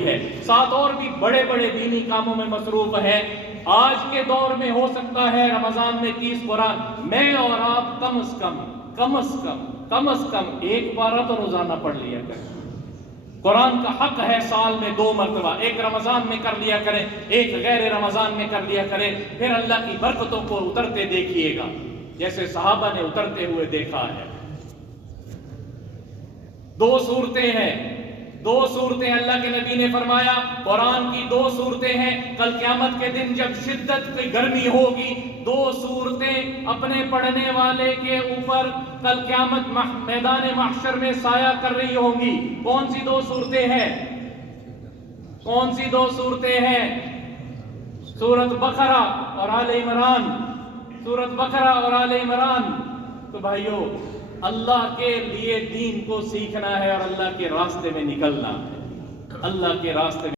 ہے، ساتھ اور بھی بڑے بڑے دینی کاموں میں مصروف ہے۔ آج کے دور میں ہو سکتا ہے رمضان میں 30 قرآن میں اور آپ کم از کم ایک بارہ تو روزانہ پڑھ لیا کریں۔ قرآن کا حق ہے سال میں 2 مرتبہ، ایک رمضان میں کر لیا کریں، ایک غیر رمضان میں کر لیا کریں، پھر اللہ کی برکتوں کو اترتے دیکھیے گا جیسے صحابہ نے اترتے ہوئے دیکھا ہے۔ 2 صورتیں ہیں، 2 صورتیں اللہ کے نبی نے فرمایا، قرآن کی 2 صورتیں ہیں، کل قیامت کے دن جب شدت کی گرمی ہوگی 2 صورتیں اپنے پڑھنے والے کے اوپر کل قیامت میدان محشر میں سایہ کر رہی ہوں گی۔ کون سی 2 صورتیں ہیں؟ کون سی 2 صورتیں ہیں؟ سورۃ بقرہ اور آل عمران، سورۃ بقرہ اور آل عمران۔ تو بھائیو، اللہ کے لیے دین کو سیکھنا ہے اور اللہ کے راستے میں نکلنا ہے، اللہ کے راستے میں